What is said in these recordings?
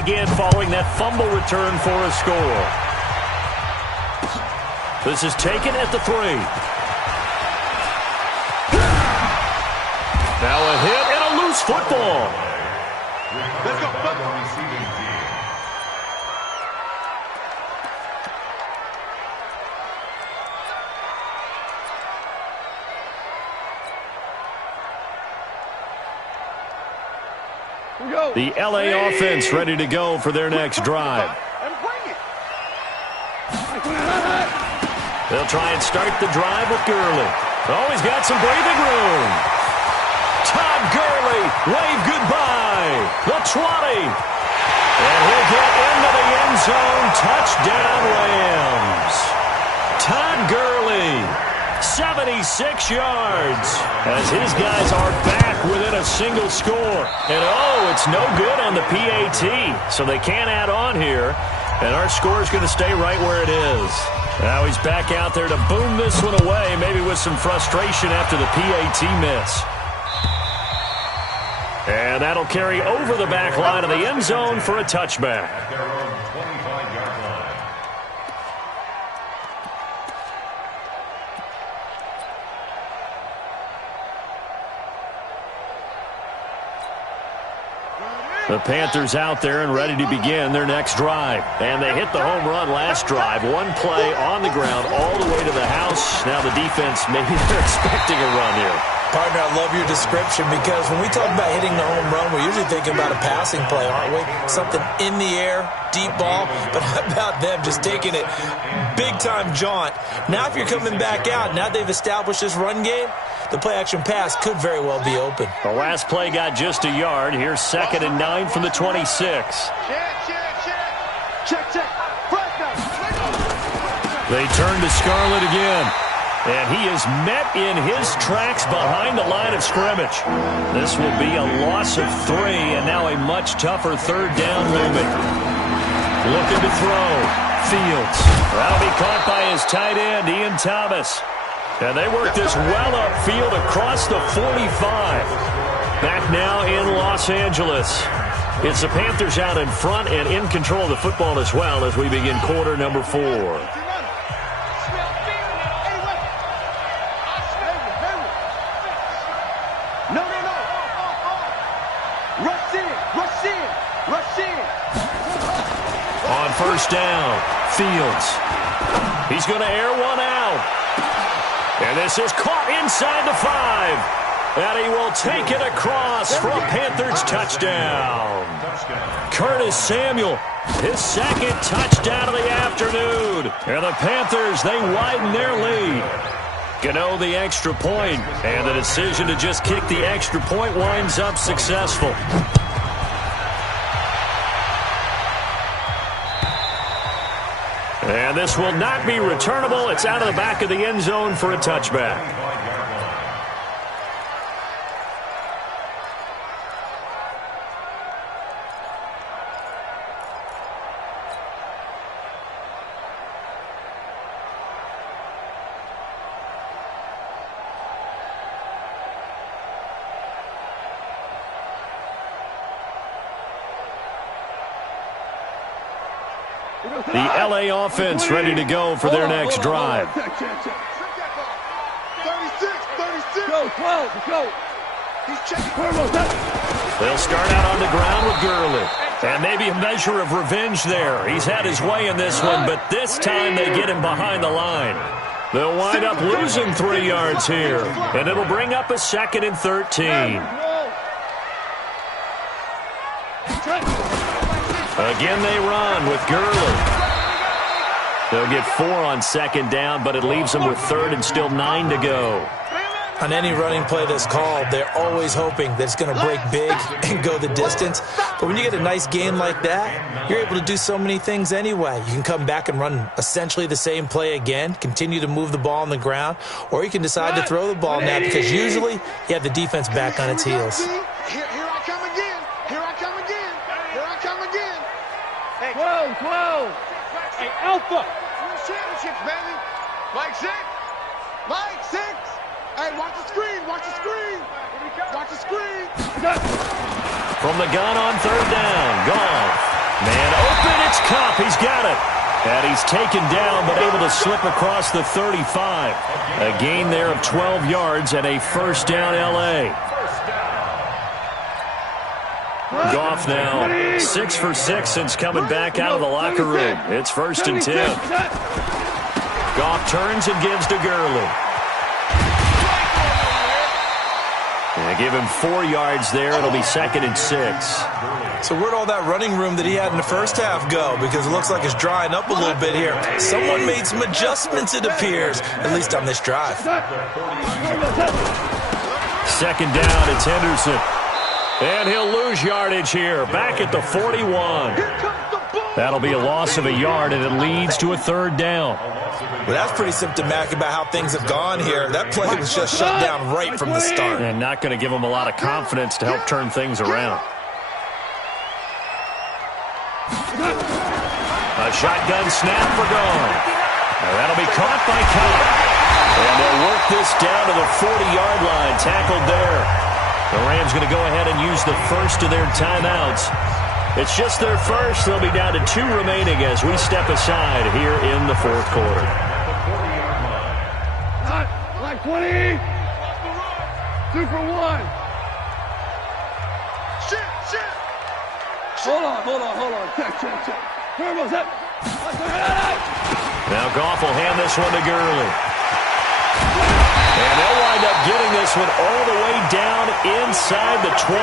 again following that fumble return for a score. This is taken at the 3. Now a hit and a loose football. Let's go. The LA offense ready to go for their next drive. They'll try and start the drive with Gurley. Oh, he's got some breathing room. Todd Gurley, wave goodbye. The 20. And he'll get into the end zone. Touchdown, Rams. Todd Gurley, 76 yards. As his guys are back within a single score. And oh, it's no good on the PAT. So they can't add on here. And our score is going to stay right where it is. Now he's back out there to boom this one away, maybe with some frustration after the PAT miss. And that'll carry over the back line of the end zone for a touchback. The Panthers out there and ready to begin their next drive. And they hit the home run last drive. One play on the ground all the way to the house. Now the defense, maybe they're expecting a run here. Partner, I love your description because when we talk about hitting the home run, we're usually thinking about a passing play, aren't we? Something in the air, deep ball. But how about them just taking it big-time jaunt? Now if you're coming back out, now they've established this run game, the play-action pass could very well be open. The last play got just a yard. Here's 2nd and 9 from the 26. Check. They turn to Scarlett again. And he is met in his tracks behind the line of scrimmage. This will be a loss of 3, and now a much tougher 3rd down looming. Looking to throw. Fields. That'll be caught by his tight end, Ian Thomas. And they work this well upfield across the 45. Back now in Los Angeles. It's the Panthers out in front and in control of the football as well as we begin quarter number 4. On first down, Fields. He's going to air one out. And this is caught inside the 5. And he will take it across for a Panthers touchdown. Curtis Samuel, his 2nd touchdown of the afternoon. And the Panthers, they widen their lead. Gano the extra point, and the decision to just kick the extra point winds up successful. And this will not be returnable. It's out of the back of the end zone for a touchback. The LA offense ready to go for their next drive. 36. Go, 12, go. He's checking. They'll start out on the ground with Gurley. And maybe a measure of revenge there. He's had his way in this one, but this time they get him behind the line. They'll wind up losing 3 yards here. And it'll bring up a 2nd and 13. Again they run with Gurley. They'll get 4 on 2nd down, but it leaves them with 3rd and still 9 to go. On any running play that's called, they're always hoping that it's going to break big and go the distance. But when you get a nice gain like that, you're able to do so many things anyway. You can come back and run essentially the same play again, continue to move the ball on the ground, or you can decide to throw the ball now because usually you have the defense back on its heels. Here I come again. Here I come again. Here I come again. Hey, 12. Hey, Alpha. Championships, baby. Mike 6. Mike 6. Hey, watch the screen. Watch the screen. Watch the screen. From the gun on 3rd down, Goff. cup. He's got it. And he's taken down, but able to slip across the 35. A gain there of 12 yards and a first down L.A. Goff now 6 for 6 since coming back out of the locker room. It's 1st and 10. Goff turns and gives to Gurley. They give him 4 yards there. It'll be 2nd and 6. So where'd all that running room that he had in the first half go? Because it looks like it's drying up a little bit here. Someone made some adjustments, it appears, at least on this drive. 2nd down, it's Henderson. And he'll lose yardage here, back at the 41. That'll be a loss of a yard, and it leads to a 3rd down. Well, that's pretty symptomatic about how things have gone here. That play was just shut down right from the start. And not going to give him a lot of confidence to help turn things around. A shotgun snap for Gone. Now that'll be caught by Cobb. And they'll work this down to the 40-yard line. Tackled there. The Rams going to go ahead and use the first of their timeouts. It's just their first. They'll be down to 2 remaining as we step aside here in the 4th quarter. Like 20. 2 for 1. Shit. Hold on. Check. Turbo's up. Now Goff will hand this one to Gurley. And they'll wind up getting this one all the way down inside the 20.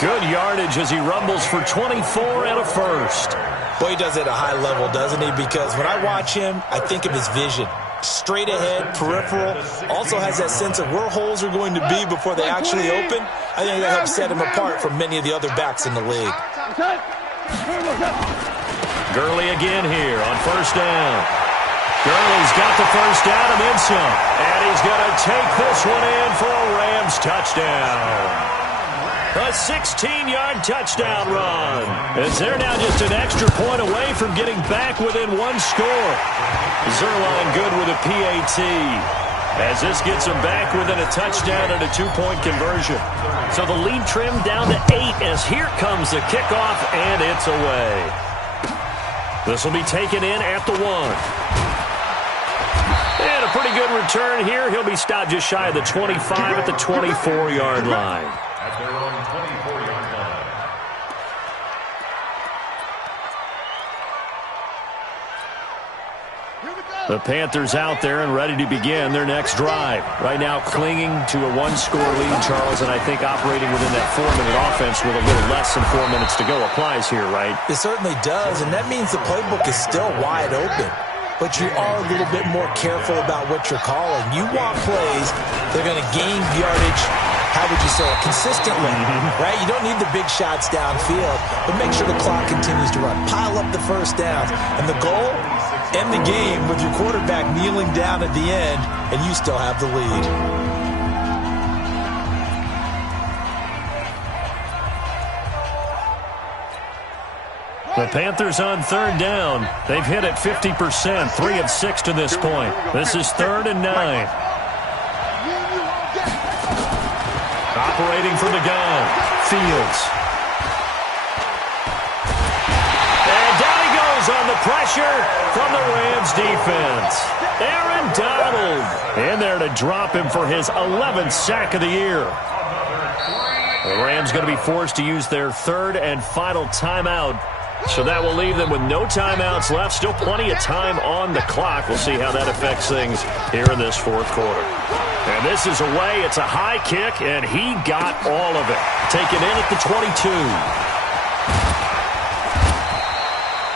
Good yardage as he rumbles for 24 and a first. Boy, he does it at a high level, doesn't he? Because when I watch him, I think of his vision. Straight ahead, peripheral, also has that sense of where holes are going to be before they actually open. I think that helps set him apart from many of the other backs in the league. Gurley again here on 1st down. Gurley's got the 1st down and then some. And he's going to take this one in for a Rams touchdown. A 16-yard touchdown run. As they're now just an extra point away from getting back within 1 score. Zerline good with a PAT. As this gets them back within a touchdown and a 2-point conversion. So the lead trimmed down to 8 as here comes the kickoff, and it's away. This will be taken in at the 1. And a pretty good return here. He'll be stopped just shy of the 25 at the 24-yard line. The Panthers out there and ready to begin their next drive. Right now clinging to a 1-score lead, Charles, and I think operating within that 4-minute offense with a little less than 4 minutes to go applies here, right? It certainly does, and that means the playbook is still wide open. But you are a little bit more careful about what you're calling. You want plays that are going to gain yardage, how would you say it, consistently, right? You don't need the big shots downfield, but make sure the clock continues to run. Pile up the first downs. And the goal, end the game with your quarterback kneeling down at the end, and you still have the lead. The Panthers on 3rd down. They've hit it 50%, 3 of 6 to this point. This is 3rd and 9. Operating from the gun, Fields. And down he goes on the pressure from the Rams defense. Aaron Donald in there to drop him for his 11th sack of the year. The Rams going to be forced to use their 3rd and final timeout. So that will leave them with no timeouts left. Still plenty of time on the clock. We'll see how that affects things here in this 4th quarter. And this is away. It's a high kick, and he got all of it. Taken in at the 22.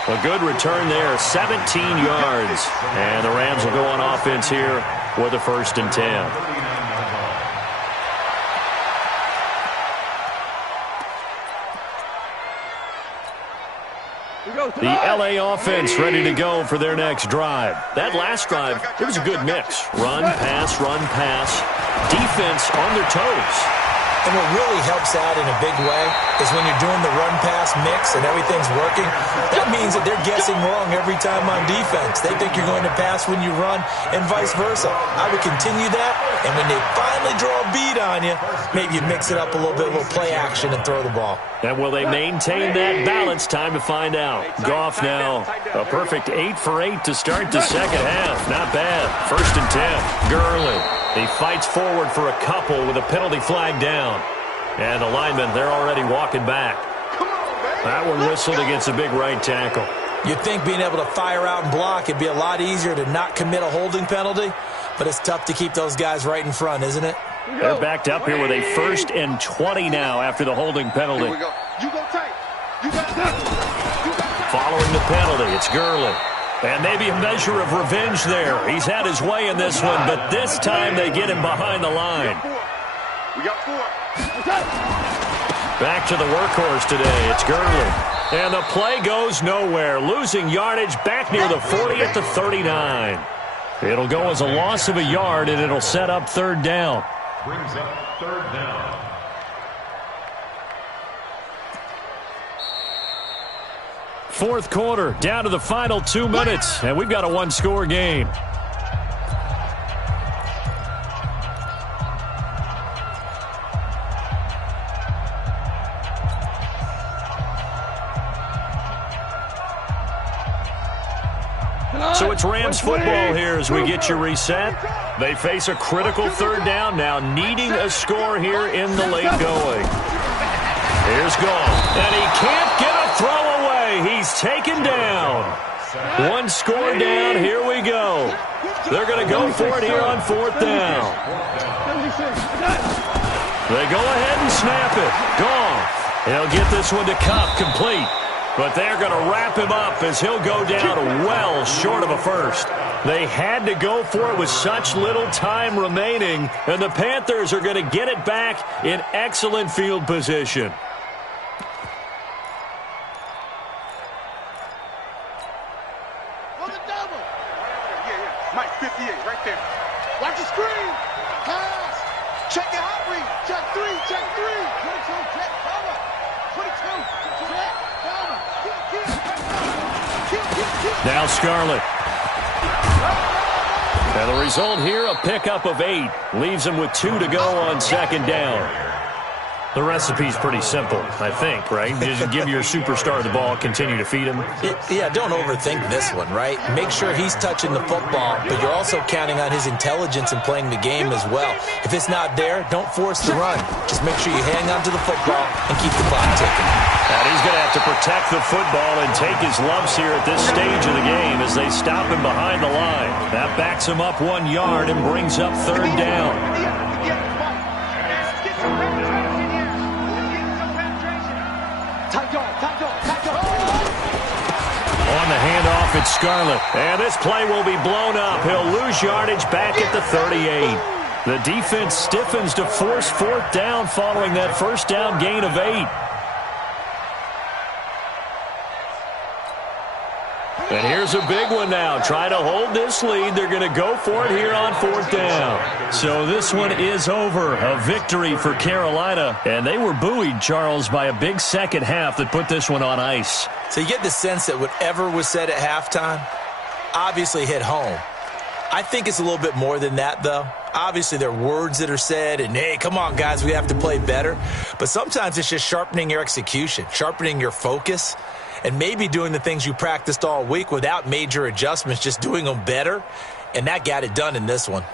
A good return there, 17 yards. And the Rams will go on offense here with a 1st and 10. The L.A. offense ready to go for their next drive. That last drive, it was a good mix. Run, pass, defense on their toes. And what really helps out in a big way is when you're doing the run-pass mix and everything's working, that means that they're guessing wrong every time on defense. They think you're going to pass when you run and vice versa. I would continue that And when they finally draw a bead on you, maybe you mix it up a little play action and throw the ball. And will they maintain that balance? Time to find out. Goff now, a perfect 8 for 8 to start the second half. Not bad. 1st and 10. Gurley. He fights forward for a couple with a penalty flag down. And the linemen, they're already walking back. That one whistled against a big right tackle. You'd think being able to fire out and block, it'd be a lot easier to not commit a holding penalty, but it's tough to keep those guys right in front, isn't it? They're backed up here with a 1st and 20 now after the holding penalty. Here we go. You go tight. You got tight. Following the penalty, it's Gurley. And maybe a measure of revenge there. He's had his way in this one, but this time they get him behind the line. We got 4. Back to the workhorse today. It's Gurley. And the play goes nowhere. Losing yardage back near the 40 at the 39. It'll go as a loss of a yard, and it'll set up 3rd down. Brings up 3rd down. Fourth quarter, down to the final 2 minutes, and we've got a one-score game. So it's Rams football here as we get you reset. They face a critical 3rd down now, needing a score here in the late going. Here's Goff, and he can't get a throw away. He's taken down. 1 score down. Here we go. They're going to go for it here on 4th down. They go ahead and snap it. Goff. He'll get this one to Kupp, complete. But they're going to wrap him up as he'll go down well short of a first. They had to go for it with such little time remaining, and the Panthers are going to get it back in excellent field position. On the double. Yeah. Mike, 58, right there. Watch the screen. Pass. Check it out, read. Check 3, check 3. 22, check cover. 22, check cover. Now Scarlett. And the result here, a pickup of 8. Leaves him with 2 to go on 2nd down. The recipe's pretty simple, I think, right? Just give your superstar the ball, continue to feed him. Yeah, don't overthink this one, right? Make sure he's touching the football, but you're also counting on his intelligence in playing the game as well. If it's not there, don't force the run. Just make sure you hang on to the football and keep the clock ticking. And he's going to have to protect the football and take his lumps here at this stage of the game as they stop him behind the line. That backs him up 1 yard and brings up 3rd down. On the handoff, it's Scarlett. And this play will be blown up. He'll lose yardage back at the 38. The defense stiffens to force 4th down following that 1st down gain of 8. And here's a big one now. Try to hold this lead. They're going to go for it here on 4th down. So this one is over. A victory for Carolina. And they were buoyed, Charles, by a big second half that put this one on ice. So you get the sense that whatever was said at halftime obviously hit home. I think it's a little bit more than that, though. Obviously, there are words that are said, and, hey, come on, guys, we have to play better. But sometimes it's just sharpening your execution, sharpening your focus, and maybe doing the things you practiced all week without major adjustments, just doing them better. And that got it done in this one.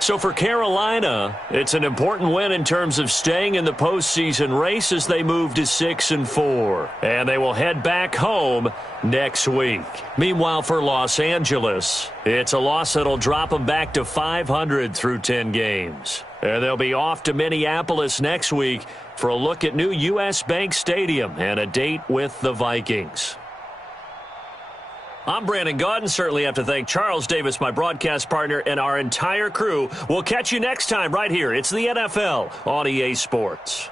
So for Carolina, it's an important win in terms of staying in the postseason race as they move to 6-4. And they will head back home next week. Meanwhile, for Los Angeles, it's a loss that'll drop them back to 500 through 10 games. And they'll be off to Minneapolis next week for a look at new U.S. Bank Stadium and a date with the Vikings. I'm Brandon Gaudin. Certainly have to thank Charles Davis, my broadcast partner, and our entire crew. We'll catch you next time right here. It's the NFL on EA Sports.